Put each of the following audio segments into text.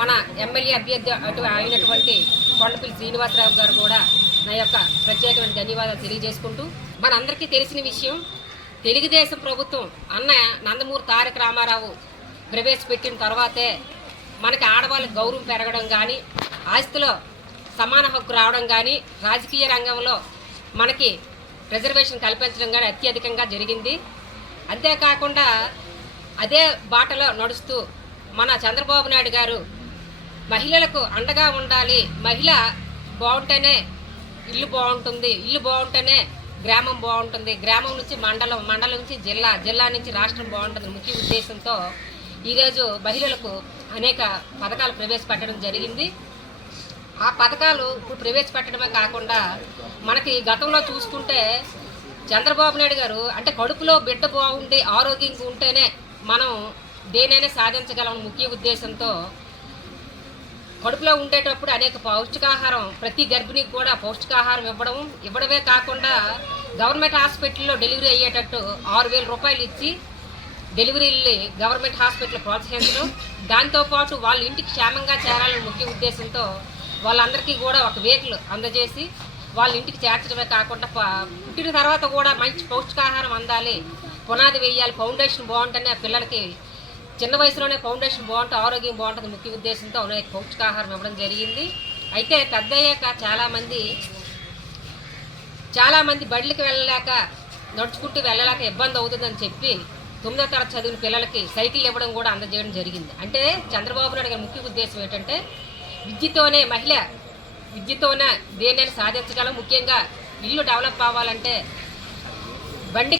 మన ఎమ్మెల్యే అభ్యర్థి అయినటువంటి కొండపల్లి శ్రీనివాసరావు గారు కూడా నా యొక్క ప్రత్యేకమైన ధన్యవాదాలు తెలియజేసుకుంటూ, మనందరికీ తెలిసిన విషయం, తెలుగుదేశం ప్రభుత్వం అన్న నందమూరి తారక రామారావు ప్రవేశపెట్టిన తర్వాతే మనకి ఆడవాళ్ళకి గౌరవం పెరగడం కానీ, ఆస్తిలో సమాన హక్కు రావడం కానీ, రాజకీయ రంగంలో మనకి రిజర్వేషన్ కల్పించడం కానీ అత్యధికంగా జరిగింది. అంతేకాకుండా అదే బాటలో నడుస్తూ మన చంద్రబాబు నాయుడు గారు మహిళలకు అండగా ఉండాలి, మహిళ బాగుంటేనే ఇల్లు బాగుంటుంది, ఇల్లు బాగుంటేనే గ్రామం బాగుంటుంది, గ్రామం నుంచి మండలం, మండలం నుంచి జిల్లా, జిల్లా నుంచి రాష్ట్రం బాగుంటుంది ముఖ్య ఉద్దేశంతో ఈరోజు మహిళలకు అనేక పథకాలు ప్రవేశపెట్టడం జరిగింది. ఆ పథకాలు ఇప్పుడు ప్రవేశపెట్టడమే కాకుండా మనకి గతంలో చూసుకుంటే చంద్రబాబు నాయుడు గారు అంటే కడుపులో బిడ్డ బాగుండి ఆరోగ్యంగా ఉంటేనే మనం దేనైనా సాధించగలం ముఖ్య ఉద్దేశంతో కడుపులో ఉండేటప్పుడు అనేక పౌష్టికాహారం ప్రతి గర్భిణికి కూడా పౌష్టికాహారం ఇవ్వడమే కాకుండా గవర్నమెంట్ హాస్పిటల్లో డెలివరీ అయ్యేటట్టు 6,000 రూపాయలు ఇచ్చి డెలివరీల్ని గవర్నమెంట్ హాస్పిటల్ ప్రోత్సహించడం, దాంతోపాటు వాళ్ళ ఇంటికి క్షేమంగా చేరాలని ముఖ్య ఉద్దేశంతో వాళ్ళందరికీ కూడా ఒక వెహికల్ అందజేసి వాళ్ళ ఇంటికి చేర్చడమే కాకుండా పుట్టిన తర్వాత కూడా మంచి పౌష్టికాహారం అందాలి, పునాది వేయాలి, ఫౌండేషన్ బాగుంటేనే పిల్లలకి చిన్న వయసులోనే ఫౌండేషన్ బాగుంటే ఆరోగ్యం బాగుంటుంది ముఖ్య ఉద్దేశంతో అనేక పౌష్టికాహారం ఇవ్వడం జరిగింది. అయితే పెద్ద అయ్యాక చాలామంది బడికి వెళ్ళలేక, నడుచుకుంటూ వెళ్ళలేక ఇబ్బంది అవుతుందని చెప్పి 9వ తరగతి చదివిన పిల్లలకి సైకిల్ ఇవ్వడం కూడా అందజేయడం జరిగింది. అంటే చంద్రబాబు నాయుడు గారి ముఖ్య ఉద్దేశం ఏంటంటే విద్యతోనే దేనైనా సాధించగలం, ముఖ్యంగా ఇల్లు డెవలప్ అవ్వాలంటే బండి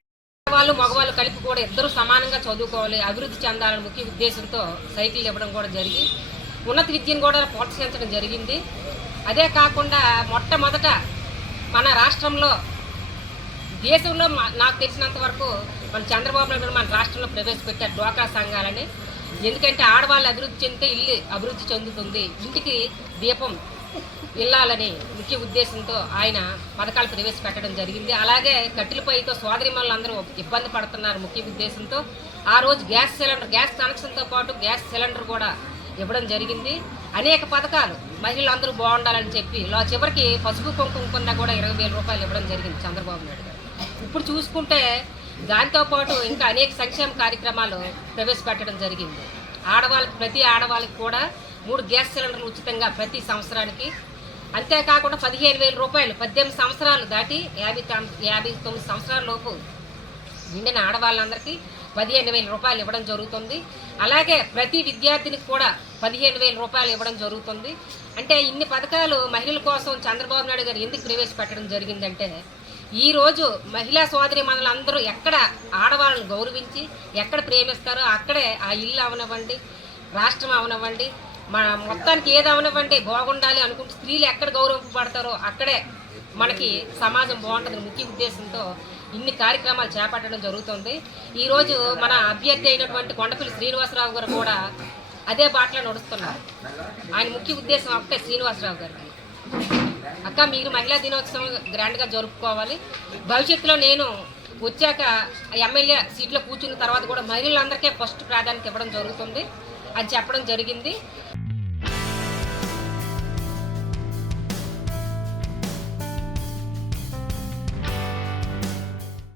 వాళ్ళు మగవాళ్ళు కలిపి కూడా ఇద్దరు సమానంగా చదువుకోవాలి, అభివృద్ధి చెందాలని ముఖ్య ఉద్దేశంతో సైకిల్ ఇవ్వడం కూడా జరిగి ఉన్నత విద్యను కూడా ప్రోత్సహించడం జరిగింది. అదే కాకుండా మొట్టమొదట మన రాష్ట్రంలో, దేశంలో నాకు తెలిసినంత వరకు మన చంద్రబాబు నాయుడు మన రాష్ట్రంలో ప్రవేశపెట్టారు డ్వాక్రా సంఘాలని. ఎందుకంటే ఆడవాళ్ళు అభివృద్ధి చెందితే ఇల్లు అభివృద్ధి చెందుతుంది, ఇంటికి దీపం వెళ్ళాలని ముఖ్య ఉద్దేశంతో ఆయన పథకాలు ప్రవేశపెట్టడం జరిగింది. అలాగే కట్టెల పొయ్యితో సోదరిమణులు అందరూ ఇబ్బంది పడుతున్నారు ముఖ్య ఉద్దేశంతో ఆ రోజు గ్యాస్ కనెక్షన్తో పాటు గ్యాస్ సిలిండర్ కూడా ఇవ్వడం జరిగింది. అనేక పథకాలు మహిళలందరూ బాగుండాలని చెప్పి చివరికి పసుపు కుంకుమ కింద కూడా 20,000 రూపాయలు ఇవ్వడం జరిగింది చంద్రబాబు నాయుడు గారు. ఇప్పుడు చూసుకుంటే దాంతోపాటు ఇంకా అనేక సంక్షేమ కార్యక్రమాలు ప్రవేశపెట్టడం జరిగింది. ప్రతి ఆడవాళ్ళకి కూడా 3 గ్యాస్ సిలిండర్లు ఉచితంగా ప్రతి సంవత్సరానికి. అంతేకాకుండా 15,000 రూపాయలు 18 సంవత్సరాలు దాటి 59 సంవత్సరాల లోపు నిండిన ఆడవాళ్ళందరికీ 15,000 రూపాయలు ఇవ్వడం జరుగుతుంది. అలాగే ప్రతి విద్యార్థినికి కూడా 15,000 రూపాయలు ఇవ్వడం జరుగుతుంది. అంటే ఇన్ని పథకాలు మహిళల కోసం చంద్రబాబు నాయుడు గారు ఎందుకు ప్రవేశపెట్టడం జరిగిందంటే, ఈరోజు మహిళా సోదరి మనలందరూ ఎక్కడ ఆడవాళ్ళని గౌరవించి ఎక్కడ ప్రేమిస్తారో అక్కడే ఆ ఇల్లు అవనివ్వండి, రాష్ట్రం అవనివ్వండి, మన మొత్తానికి ఏది అవనివ్వండి బాగుండాలి అనుకుంటే స్త్రీలు ఎక్కడ గౌరవింపబడతారో అక్కడే మనకి సమాజం బాగుంటుంది ముఖ్య ఉద్దేశంతో ఇన్ని కార్యక్రమాలు చేపట్టడం జరుగుతుంది. ఈరోజు మన అభ్యర్థి అయినటువంటి కొండపల్లి శ్రీనివాసరావు గారు కూడా అదే బాటలో నడుస్తున్నారు. ఆయన ముఖ్య ఉద్దేశం ఒకటే శ్రీనివాసరావు గారికి, అక్క మీరు మహిళా దినోత్సవం గ్రాండ్గా జరుపుకోవాలి, భవిష్యత్తులో నేను వచ్చాక ఎమ్మెల్యే సీట్లో కూర్చున్న తర్వాత కూడా మహిళలందరికీ ఫస్ట్ ప్రాధాన్యత ఇవ్వడం జరుగుతుంది అని చెప్పడం జరిగింది.